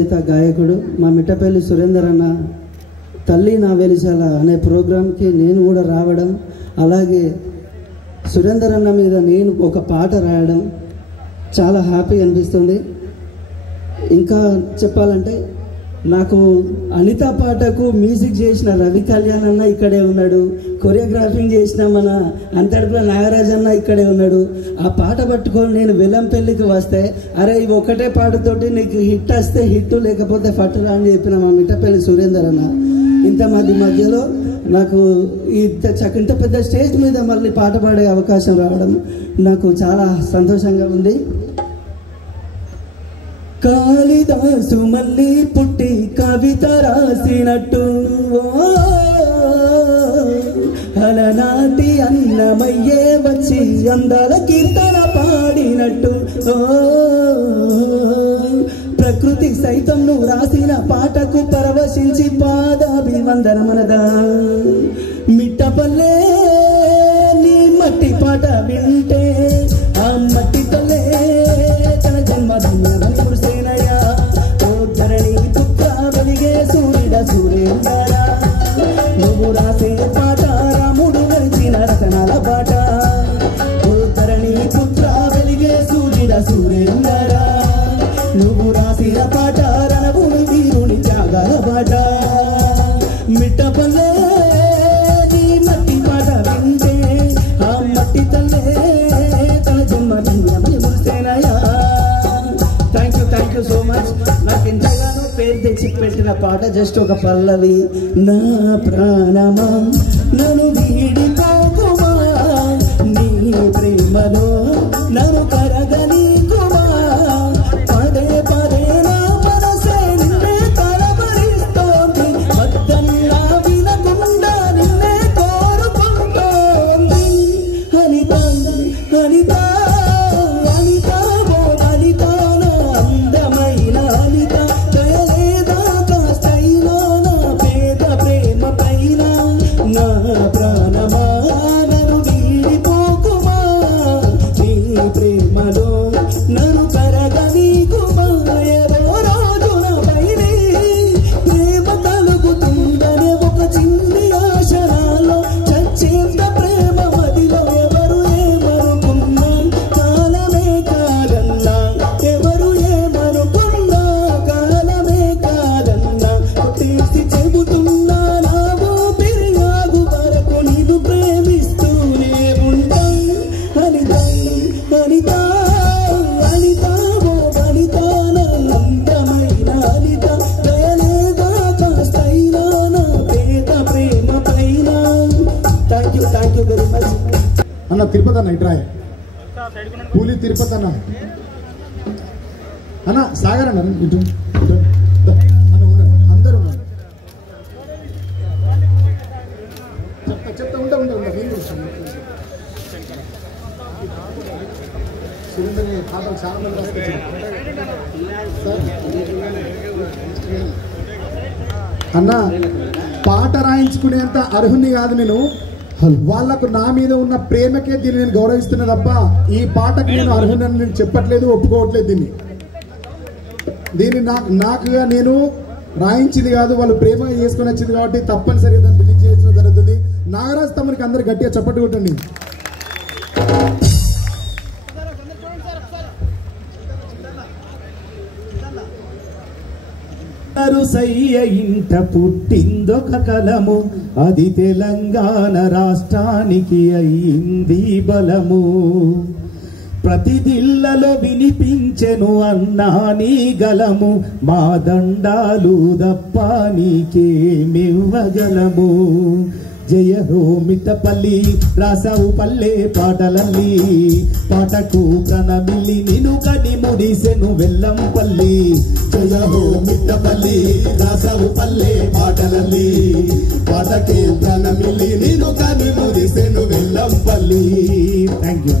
గాయకుడు మా మిట్టపల్లి సురేందర్ అన్న తల్లి నా వెలిశాల అనే ప్రోగ్రాంకి నేను కూడా రావడం, అలాగే సురేందర్ అన్న మీద నేను ఒక పాట రాయడం చాలా హ్యాపీ అనిపిస్తుంది. ఇంకా చెప్పాలంటే నాకు అనిత పాటకు మ్యూజిక్ చేసిన రవి కళ్యాణ్ అన్న ఇక్కడే ఉన్నాడు, కొరియోగ్రాఫింగ్ చేసిన మన అంతటిపై నాగరాజ్ అన్న ఇక్కడే ఉన్నాడు. ఆ పాట పట్టుకొని నేను వెల్లంపల్లికి వస్తే, అరే ఇవి ఒకటే పాటతోటి నీకు హిట్ వస్తే హిట్, లేకపోతే ఫట్టురా అని చెప్పిన మా మిట్టపల్లి సురేందర్ అన్న. ఇంతమంది మధ్యలో నాకు ఇంత పెద్ద స్టేజ్ మీద మళ్ళీ పాట పాడే అవకాశం రావడం నాకు చాలా సంతోషంగా ఉంది. కాళిదాసు మళ్ళీ పుట్టి కవిత రాసినట్టు, అలనాటి అన్నమయ్యే వచ్చి అందాల కీర్తన పాడినట్టు, ప్రకృతి సైతం నువ్వు రాసిన పాటకు పరవశించి పాదాభివందనమనదా. మిట్టపల్లె నీ మట్టి పాట వింటే ఆ మట్టి తల్లే తన జన్మదినం కురిసేనయ్యా. ఓ ధరణి పుత్ర వెలిగే సూర్యుడ సురేందర, నువ్వు రాసే పాట రాముడు నడిచిన రతనాల బాట. ఓ ధరణి పుత్ర వెలిగే సూర్యుడ సురేందర, నువ్వు రాసిన పాట రణభూమి వీరుని త్యాగాల బాట. మిట్టపల్లె నీ మట్టి పాట వింటే ఆ మట్టి తల్లే తన జన్మదినం మురిసేనయ్యా. Thank you so much. నాకు ఎంతగానో పేరు తెచ్చి పెట్టిన పాట జస్ట్ ఒక పల్లవి. నా ప్రాణమా నన్ను వీడిపోకుమా, నీ ప్రేమలో నన్ను కరగనీకుమా, పదే పదే నా మనసే నిన్నే కలవరిస్తోంది, వద్దన్నా వినకుండా నిన్నే కోరుకుంటోంది. అనిత అనిత అనిత ఓ అనిత, నా అందమైన అనిత, దయలేదా కాస్తైనా నా పేద ప్రేమ పైన. నా ప్రాణమా నన్ను వీడిపోకుమా, నీ ప్రేమలో నన్ను కరగనీకుమా. ఏదో రోజున పైనే ప్రేమ కలుగుతుందనే ఒక చిన్ని ఆశనాలో చచ్చేంత ప్రేమ మదిలో ఎవరు ఏమనుకున్నా కాలమే కాదన్నా, ఎవరు ఏమనుకున్నా కాలమే కాదన్నా. తెలిసి చెబుతున్నా నా ఊపిరి ఆగు వరకు నిన్ను ప్రేమిస్తూనే ఉంటా. అనిత అనిత అనిత ఓ అనిత, నా అందమైన అనిత, దయలేదా కాస్తైనా నా పేద ప్రేమ పైన. థ్యాంక్ యూ వెరీ మచ్ అన్న. తిరుపతి అన్న ఇట్రాయ్, పూలి తిరుపతి అన్న. అన్న సాగర్ అన్న ఇటు ఇటు. అన్న ఉండండి, అందరూ ఉన్నారు. చెప్తా ఉంటా నేను చూస్తాను. సురేందర్ పాటలు చాలా మంది రాసుకొచ్చారు. అన్న పాట రాయించుకునేంత అర్హుని కాదు నేను, వాళ్ళకు నా మీద ఉన్న ప్రేమకే దీన్ని నేను గౌరవిస్తున్నా తప్ప ఈ పాటకు నేను అర్హునని నేను చెప్పట్లేదు, ఒప్పుకోవట్లేదు. దీన్ని నాకుగా నేను రాయించింది కాదు, వాళ్ళు ప్రేమగా చేసుకొని వచ్చింది కాబట్టి తప్పనిసరిగా దాన్ని రిలీజ్ చేయడం జరుగుతుంది. నాగరాజ్ తమ్మునికి అందరు గట్టిగా చప్పట్లు కొట్టండి. సయ్య ఇంట పుట్టిందొక కలము, అది తెలంగాణ రాష్ట్రానికి అయింది బలము. ప్రతి దిల్లలో వినిపించెను అన్నా నీ గలము, మా దండాలు దప్ప నీకేమివ్వగలము. జయ హో మిట్టపల్లి, రాసావు పల్లె పాటలల్లి, పాటకు ప్రణమిల్లి నిను కని ముడిసెను వెల్లంపల్లి. జయ హో మిట్టపల్లి, రాసావు పల్లె పాటలల్లి, పాటకే ప్రణమిల్లి నిను కని ముడిసెను వెల్లంపల్లి. Thank you.